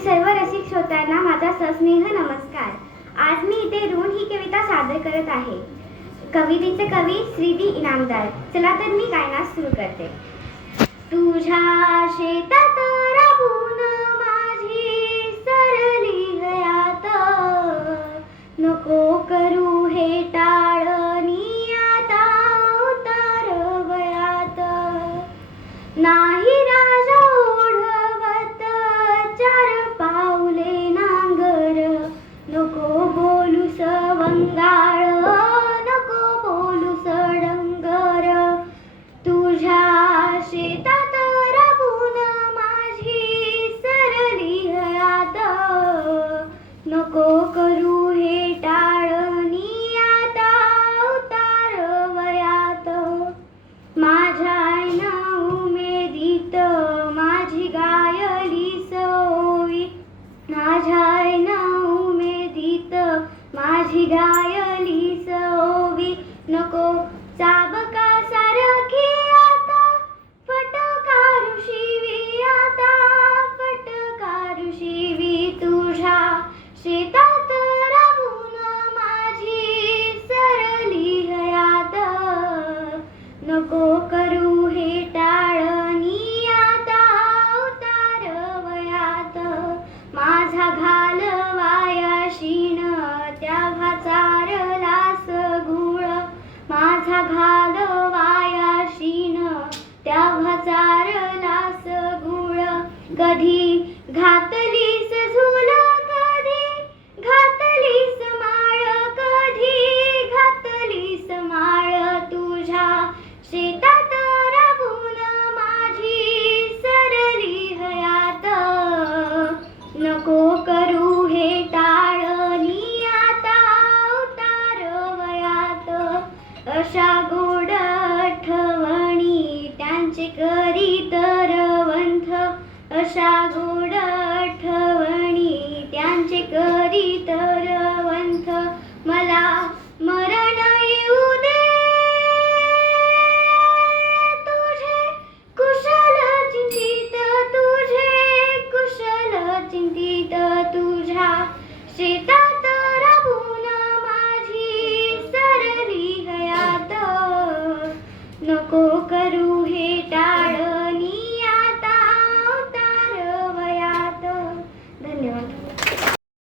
सर्व रसिक श्रोत्यांना माझा सस्नेह नमस्कार. आज मी इथे ऋण ही कविता सादर करत आहे. कवितेचे कवी श्री दी इनामदार. चला तर मी गायनास सुरू करते. तुझ्या शेतात राबून माझी सरली हयात, नको करू हे टाळणी आता उतार वयात. नाही राजा ओढवत चार पाऊले नांगर, नको बोलूस वंगाळ, नको बोलूस डंगर. तुझ्या शेतात राबून माझी सरली हयात, नको करू हे टाळणी आता उतार वयात. माझ्या उमेदीत माझी गायली सओवी, माझ्या उमेदीत माझी गायली सओवी. नको चाबका सारखी आता फटकारू शिवी, आता फटकारू शिवी. तुझ्या शेतात राबून माझी सरली हयात, नको करू हे टाळणी आता उतार वयात. माझा घालवाया शीण त्या चारलास गुळ, माझा घालवाया शीण त्या चारलास गुळ. कधी घातलीस झूल, कधी घातलीस माळ, कधी घातलीस माळ. तुझ्या शेतात राबून माझी सरली हयात, नको करू हे टाळणी आता उतार वयात. अशा गोड आठवणी त्यांचे करीत रवंथ, अशा गोड